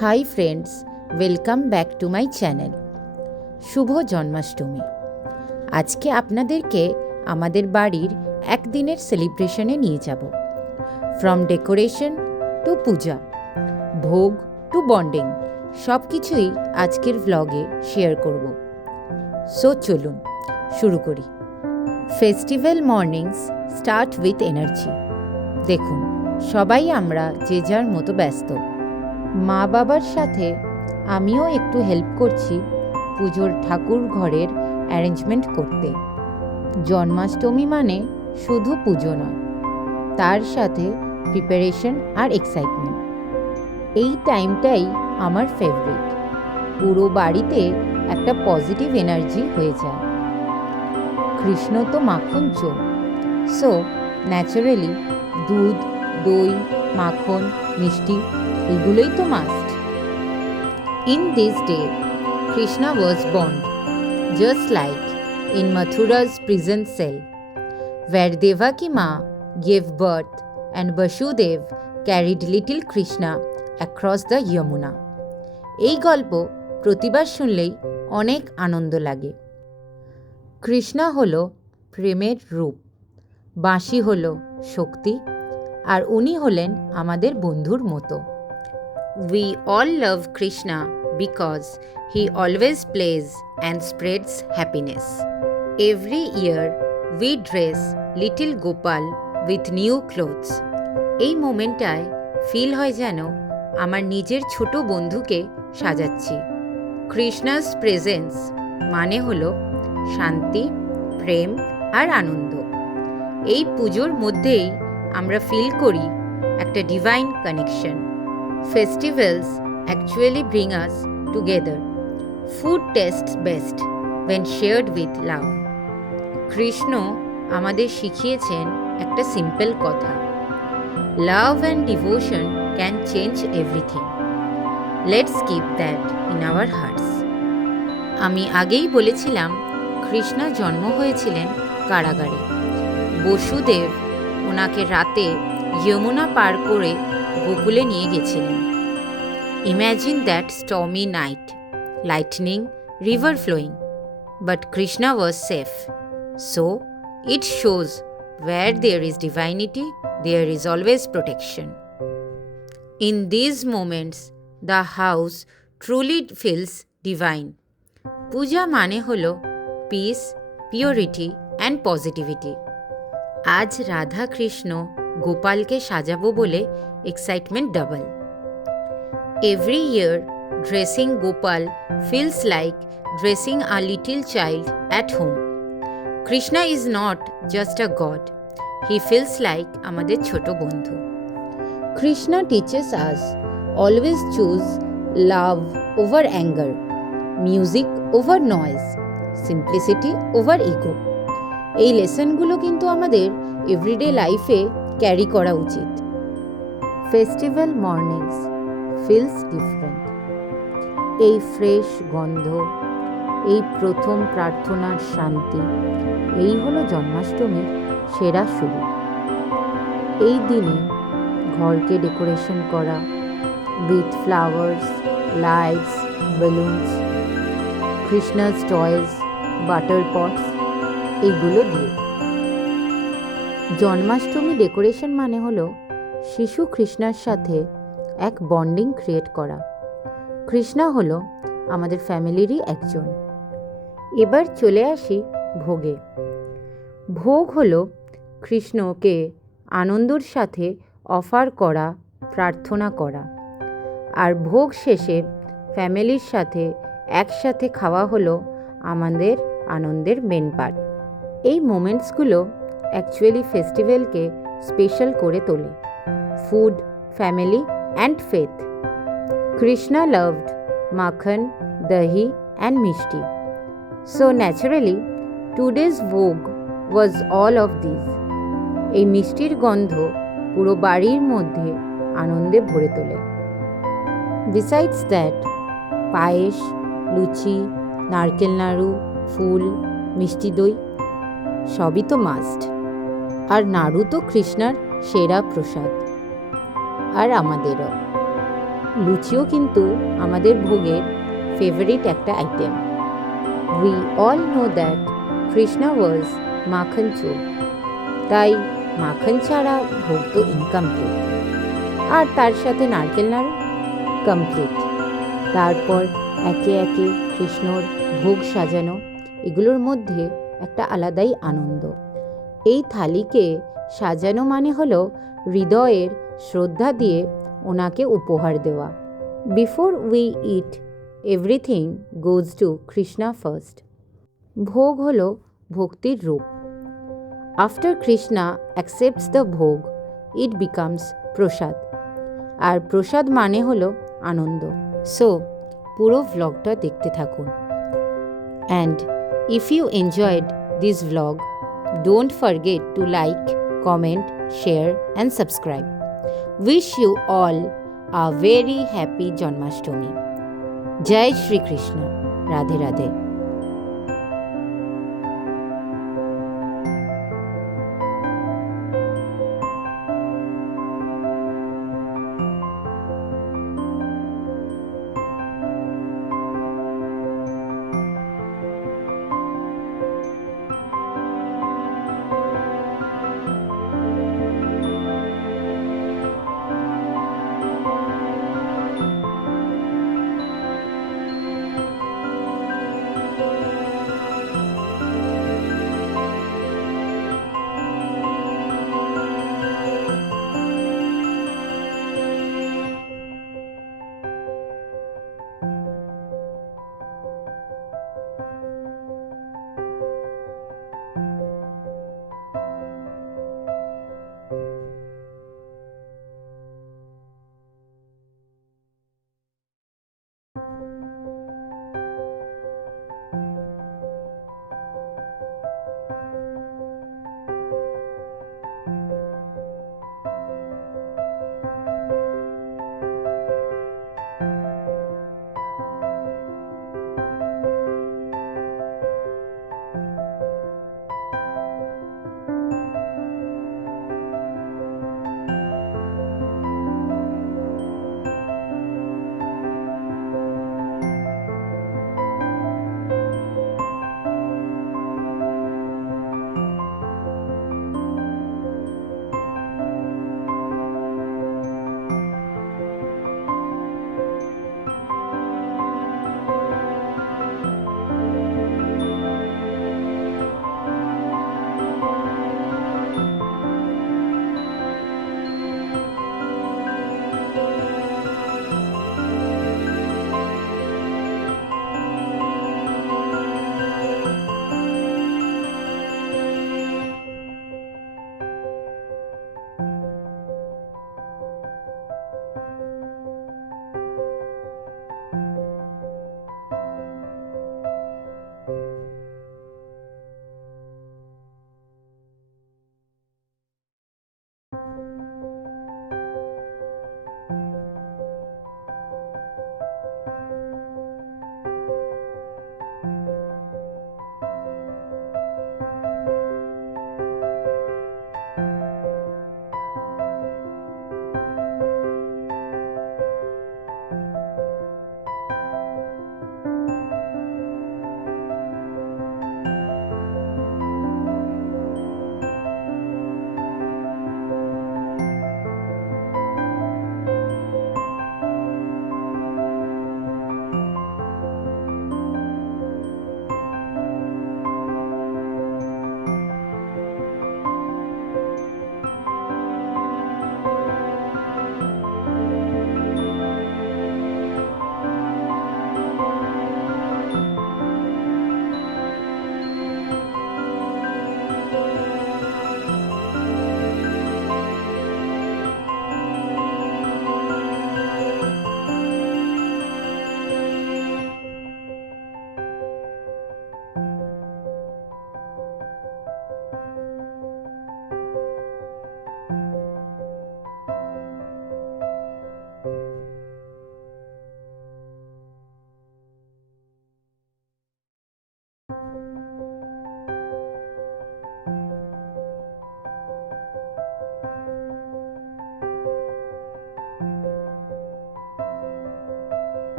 High friends, welcome back to my channel. শুভ জন্মাষ্টমী। আজকে আপনাদেরকে আমাদের বাড়ির একদিনের সেলিব্রেশনে নিয়ে যাব। ফ্রম ডেকোরেশন টু পূজা, ভোগ টু বন্ডিং, সব কিছুই আজকের ভ্লগে শেয়ার করব। সো চলুন শুরু করি। Festival mornings start with energy. দেখুন, সবাই আমরা যে যার মতো ব্যস্ত। মা বাবার সাথে আমিও একটু হেল্প করছি পুজোর ঠাকুর ঘরের অ্যারেঞ্জমেন্ট করতে। জন্মাষ্টমী মানে শুধু পুজো নয়, তার সাথে প্রিপারেশন আর এক্সাইটমেন্ট। এই টাইমটাই আমার ফেভারিট। পুরো বাড়িতে একটা পজিটিভ এনার্জি হয়ে যায়। কৃষ্ণ তো মাখন চোর, সো ন্যাচারালি দুধ, দই, মাখন, মিষ্টি এগুলোই তো must. In this day, Krishna was born, just like in Mathura's prison cell, where Devaki Ma gave birth and Vasudev carried little Krishna across the Yamuna. এই গল্প প্রতিবার শুনলেই অনেক আনন্দ লাগে। কৃষ্ণা হলো প্রেমের রূপ, বাঁশি হলো শক্তি, আর উনি হলেন আমাদের বন্ধুর মতো। We all love Krishna because he always plays and spreads happiness. Every year we dress little Gopal with new clothes. এই মোমেন্টটায় ফিল হয় যেন আমার নিজের ছোট বন্ধুকে সাজাচ্ছি। কৃষ্ণাস প্রেজেন্স মানে হলো শান্তি, প্রেম আর আনন্দ। এই পুজোর মধ্যেই আমরা ফিল করি একটা divine connection. Festivals actually bring us together. Food tastes best when shared with love. Krishna আমাদের শিখিয়েছেন একটা সিম্পল কথা, love and devotion can change everything. Let's keep that in our hertz. আমি আগেই বলেছিলাম কৃষ্ণা জন্ম হয়েছিলেন কারাগারে। বসুদেব ওনাকে রাতে যমুনা পার করে গোকুলে নিয়ে গেছিলেন। Imagine that stormy night, lightning, river flowing, but Krishna was safe. So it shows where there is divinity, there is always protection. In these moments, the house truly feels divine. পূজা মানে হলো পিস, পিওরিটি অ্যান্ড পজিটিভিটি। আজ রাধা কৃষ্ণ গোপালকে সাজাবো বলে excitement double. Every year, dressing Gopal feels like dressing a little child at home. Krishna is not just a god, he feels like আমাদের ছোট বন্ধু। Krishna teaches us always choose love over anger, music over noise, simplicity over ego. এই লেসনগুলো কিন্তু আমাদের everyday লাইফে carry করা উচিত। Festival mornings feels different. এই ফ্রেশ গন্ধ, এই প্রথম প্রার্থনার শান্তি, এই হলো জন্মাষ্টমীর সেরা শুরু। এই দিনে ঘরকে ডেকোরেশন করা with flowers, lights, balloons, Krishna's toys, butter pots, এইগুলো দিয়ে। জন্মাষ্টমী ডেকোরেশন মানে হলো শিশু কৃষ্ণার সাথে এক বন্ডিং ক্রিয়েট করা। কৃষ্ণা হলো আমাদের ফ্যামিলিরই একজন। এবার চলে আসি ভোগে। ভোগ হলো কৃষ্ণকে আনন্দর সাথে অফার করা, প্রার্থনা করা, আর ভোগ শেষে ফ্যামিলির সাথে একসাথে খাওয়া হলো আমাদের আনন্দের মেন পার্ট। এই মোমেন্টসগুলো অ্যাকচুয়ালি ফেস্টিভ্যালকে স্পেশাল করে তোলে। Food, family and faith. Krishna loved makhan, dahi and মিষ্টি। সো ন্যাচারালি টুডেজ ভোগ ওয়াজ অল অফ দিস। এই মিষ্টির গন্ধ পুরো বাড়ির মধ্যে আনন্দে ভরে তোলে। বিসাইডস দ্যাট, পায়েস, লুচি, নারকেল নাড়ু, ফুল, মিষ্টি দই সবই তো মাস্ট। আর নাড়ু তো কৃষ্ণার সেরা প্রসাদ, আর আমাদেরও। লুচিও কিন্তু আমাদের ভোগের ফেভারিট একটা item. We all know that Krishna was makhan chor, তাই মাখন ছাড়া ভোগ তো ইনকমপ্লিট। আর তার সাথে নারকেল নাড়ু কমপ্লিট। তারপর একে একে কৃষ্ণর ভোগ সাজানো, এগুলোর মধ্যে একটা আলাদাই আনন্দ। এই থালিকে সাজানো মানে হলো হৃদয়ের শ্রদ্ধা দিয়ে ওনাকে উপহার দেওয়া। Before we eat everything goes to Krishna first. ভোগ হলো ভক্তির রূপ। আফটার কৃষ্ণা অ্যাকসেপ্টস দ্য ভোগ, ইট বিকামস প্রসাদ। আর প্রসাদ মানে হলো আনন্দ। সো পুরো ভ্লগটা দেখতে থাকুন। And if you enjoyed this vlog, don't forget to like, comment, share and subscribe. Wish you all a very happy Janmashtami. Jai Shri Krishna. Radhe Radhe.